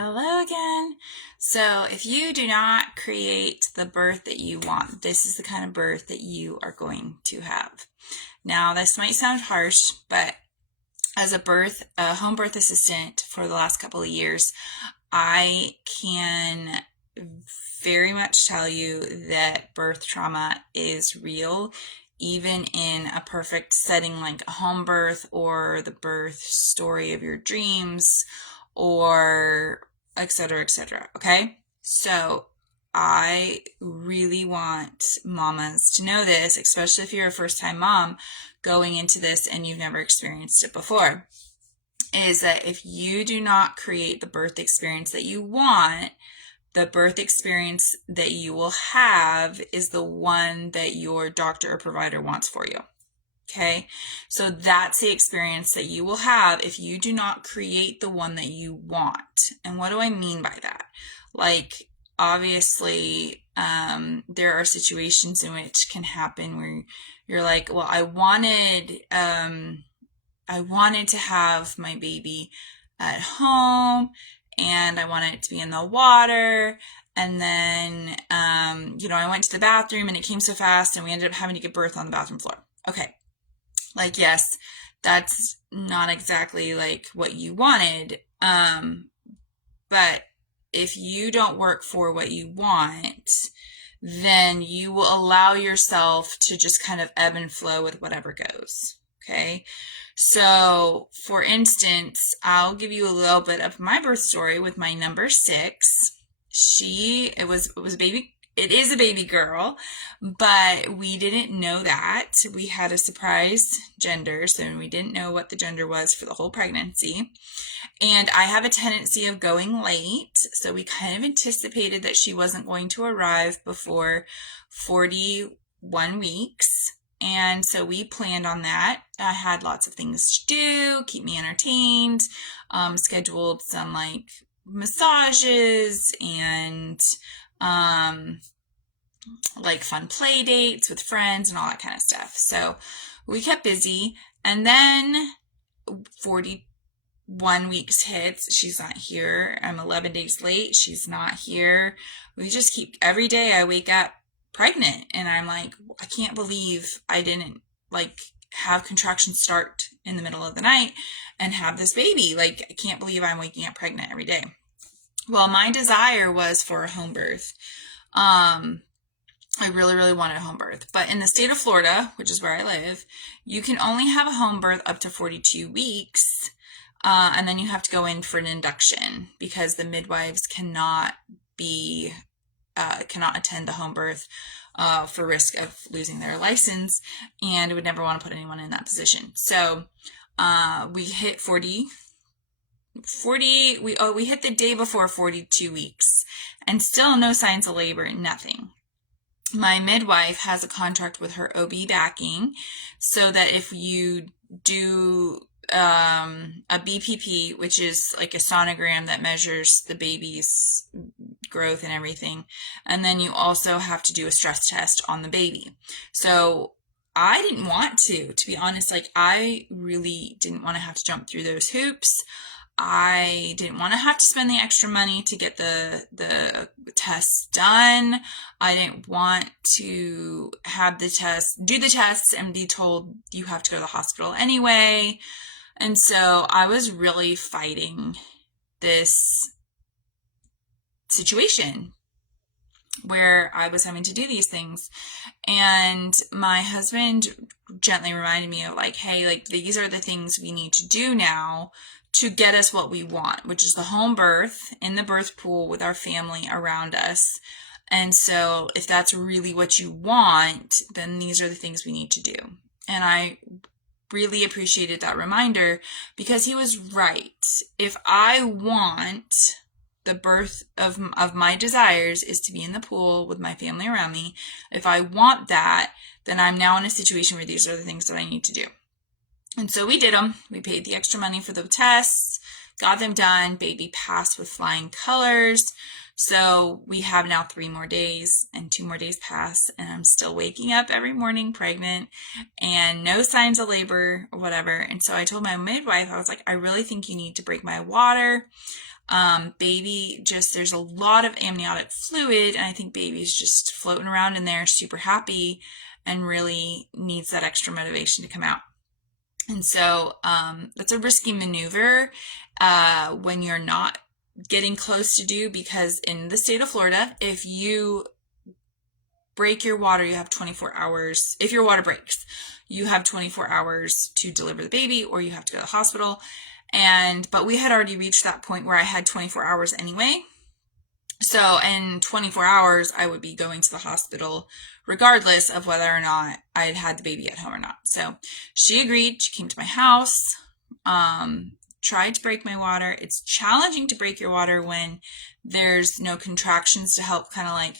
Hello again. So if you do not create the birth that you want, this is the kind of birth that you are going to have. Now, this might sound harsh, but as a home birth assistant for the last couple of years, I can very much tell you that birth trauma is real, even in a perfect setting like a home birth or the birth story of your dreams or et cetera, et cetera. Okay? So I really want mamas to know this, especially if you're a first-time mom going into this and you've never experienced it before, is that if you do not create the birth experience that you want, the birth experience that you will have is the one that your doctor or provider wants for you. Okay, so that's the experience that you will have if you do not create the one that you want. And what do I mean by that? Like, obviously, there are situations in which can happen where you're like, well, I wanted to have my baby at home and I wanted it to be in the water. And then, I went to the bathroom and it came so fast and we ended up having to give birth on the bathroom floor. Okay. Like, yes, that's not exactly like what you wanted. But if you don't work for what you want, then you will allow yourself to just kind of ebb and flow with whatever goes. Okay. So for instance, I'll give you a little bit of my birth story with my number 6. It was a baby. It is a baby girl, but we didn't know that. We had a surprise gender, so we didn't know what the gender was for the whole pregnancy. And I have a tendency of going late, so we kind of anticipated that she wasn't going to arrive before 41 weeks. And so we planned on that. I had lots of things to do, keep me entertained, scheduled some like massages and like fun play dates with friends and all that kind of stuff. So we kept busy. And then 41 weeks hits. She's not here. I'm 11 days late. She's not here. We just keep, every day I wake up pregnant and I'm like, I can't believe I didn't like have contractions start in the middle of the night and have this baby. Like, I can't believe I'm waking up pregnant every day. Well, my desire was for a home birth. I really, really wanted a home birth. But in the state of Florida, which is where I live, you can only have a home birth up to 42 weeks. And then you have to go in for an induction because the midwives cannot attend the home birth for risk of losing their license and would never want to put anyone in that position. So we hit 40, we hit the day before 42 weeks and still no signs of labor, nothing. My midwife has a contract with her OB backing so that if you do a BPP, which is like a sonogram that measures the baby's growth and everything, and then you also have to do a stress test on the baby. So I didn't want to be honest, like I really didn't want to have to jump through those hoops. I didn't want to have to spend the extra money to get the tests done. I didn't want to have do the tests and be told you have to go to the hospital anyway. And so I was really fighting this situation where I was having to do these things. And my husband gently reminded me of like, hey, like these are the things we need to do now to get us what we want, which is the home birth in the birth pool with our family around us. And so if that's really what you want, then these are the things we need to do. And I really appreciated that reminder because he was right. If I want the birth of my desires is to be in the pool with my family around me, if I want that, then I'm now in a situation where these are the things that I need to do. And so we did them. We paid the extra money for the tests, got them done. Baby passed with flying colors. So we have now 3 more days and 2 more days pass and I'm still waking up every morning pregnant and no signs of labor or whatever. And so I told my midwife, I was like, I really think you need to break my water. Baby just, there's a lot of amniotic fluid, and I think baby's just floating around in there super happy and really needs that extra motivation to come out. And so that's a risky maneuver when you're not getting close to due, because in the state of Florida, if you break your water, you have 24 hours. If your water breaks, you have 24 hours to deliver the baby, or you have to go to the hospital. But we had already reached that point where I had 24 hours anyway. So in 24 hours, I would be going to the hospital regardless of whether or not I had had the baby at home or not. So she agreed. She came to my house, tried to break my water. It's challenging to break your water when there's no contractions to help kind of like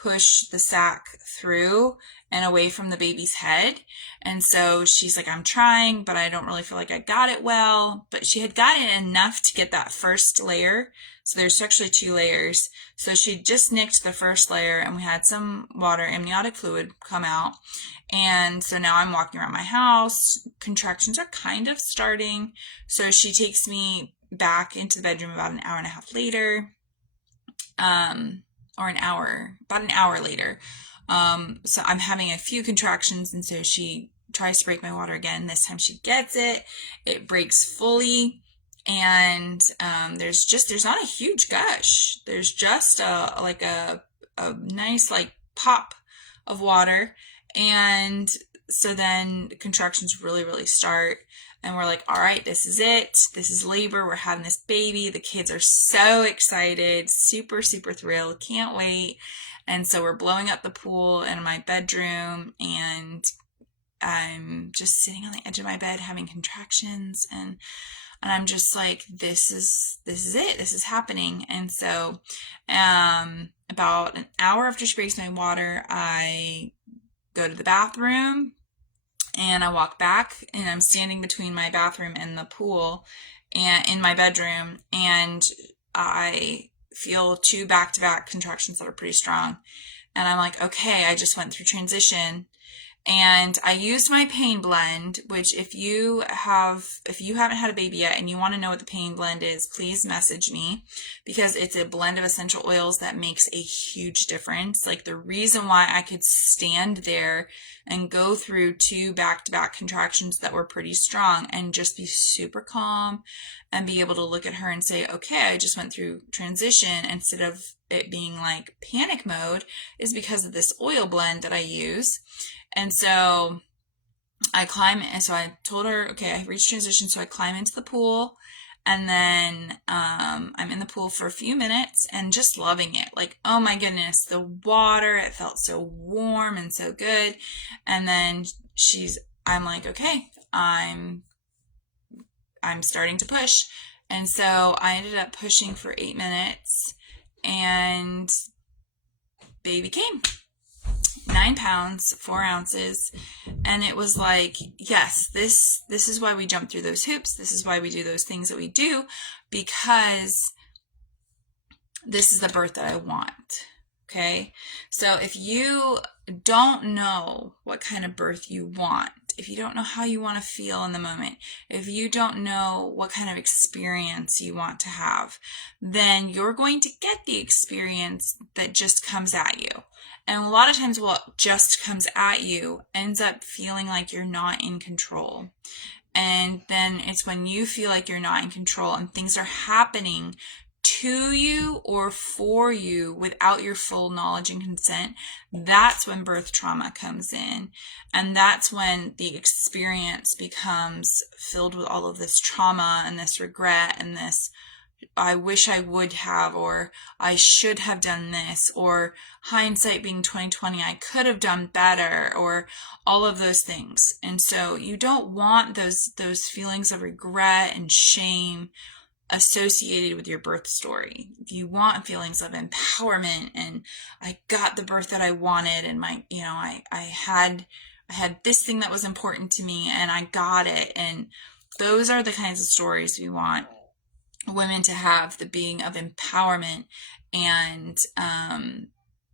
push the sac through and away from the baby's head. And so she's like, I'm trying, but I don't really feel like I got it well. But she had gotten enough to get that first layer. So there's actually 2 layers. So she just nicked the first layer, and we had some water, amniotic fluid, come out. And so now I'm walking around my house. Contractions are kind of starting. So she takes me back into the bedroom about an hour and a half later. About an hour later. So I'm having a few contractions, and so she tries to break my water again. This time she gets it. It breaks fully, and there's not a huge gush. There's just a nice like pop of water, and so then contractions really, really start. And we're like, all right, this is it. This is labor. We're having this baby. The kids are so excited, super, super thrilled. Can't wait. And so we're blowing up the pool in my bedroom, and I'm just sitting on the edge of my bed having contractions, and I'm just like, this is it. This is happening. And so about an hour after she breaks my water, I go to the bathroom. And I walk back, and I'm standing between my bathroom and the pool and in my bedroom, and I feel 2 back-to-back contractions that are pretty strong. And I'm like, okay, I just went through transition. And I used my pain blend, which if you haven't had a baby yet and you want to know what the pain blend is, please message me, because it's a blend of essential oils that makes a huge difference. Like, the reason why I could stand there and go through 2 back-to-back contractions that were pretty strong and just be super calm and be able to look at her and say, okay, I just went through transition, instead of it being like panic mode, is because of this oil blend that I use. And so I climb, and so I told her, okay, I reached transition, so I climb into the pool, and then I'm in the pool for a few minutes and just loving it. Like, oh my goodness, the water, it felt so warm and so good. And then I'm like, okay, I'm starting to push. And so I ended up pushing for 8 minutes, and baby came. 9 pounds, 4 ounces. And it was like, yes, this is why we jump through those hoops. This is why we do those things that we do, because this is the birth that I want. Okay. So if you don't know what kind of birth you want, if you don't know how you want to feel in the moment, if you don't know what kind of experience you want to have, then you're going to get the experience that just comes at you. And a lot of times what just comes at you ends up feeling like you're not in control. And then it's when you feel like you're not in control and things are happening to you or for you without your full knowledge and consent, that's when birth trauma comes in. And that's when the experience becomes filled with all of this trauma and this regret and this, I wish I would have, or I should have done this, or hindsight being 2020, I could have done better, or all of those things. And so you don't want those feelings of regret and shame associated with your birth story. You want feelings of empowerment and I got the birth that I wanted, and I had this thing that was important to me and I got it. And those are the kinds of stories we want women to have, the being of empowerment and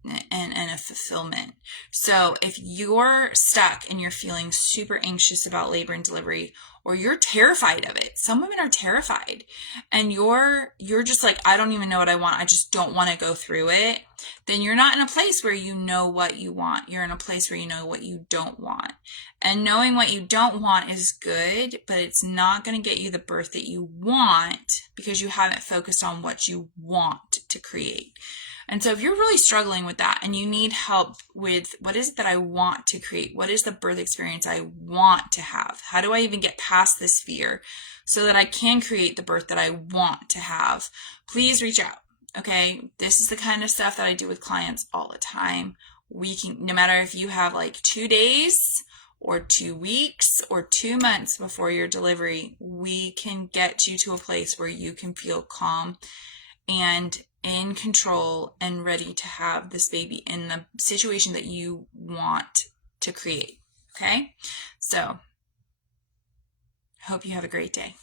and a fulfillment. So if you're stuck and you're feeling super anxious about labor and delivery, or you're terrified of it, some women are terrified, and you're just like, I don't even know what I want, I just don't want to go through it, then you're not in a place where you know what you want. You're in a place where you know what you don't want. And knowing what you don't want is good, but it's not going to get you the birth that you want because you haven't focused on what you want to create. And so if you're really struggling with that and you need help with what is it that I want to create? What is the birth experience I want to have? How do I even get past this fear so that I can create the birth that I want to have? Please reach out. Okay, this is the kind of stuff that I do with clients all the time. We can, no matter if you have like 2 days or 2 weeks or 2 months before your delivery, we can get you to a place where you can feel calm and in control and ready to have this baby in the situation that you want to create. Okay, so hope you have a great day.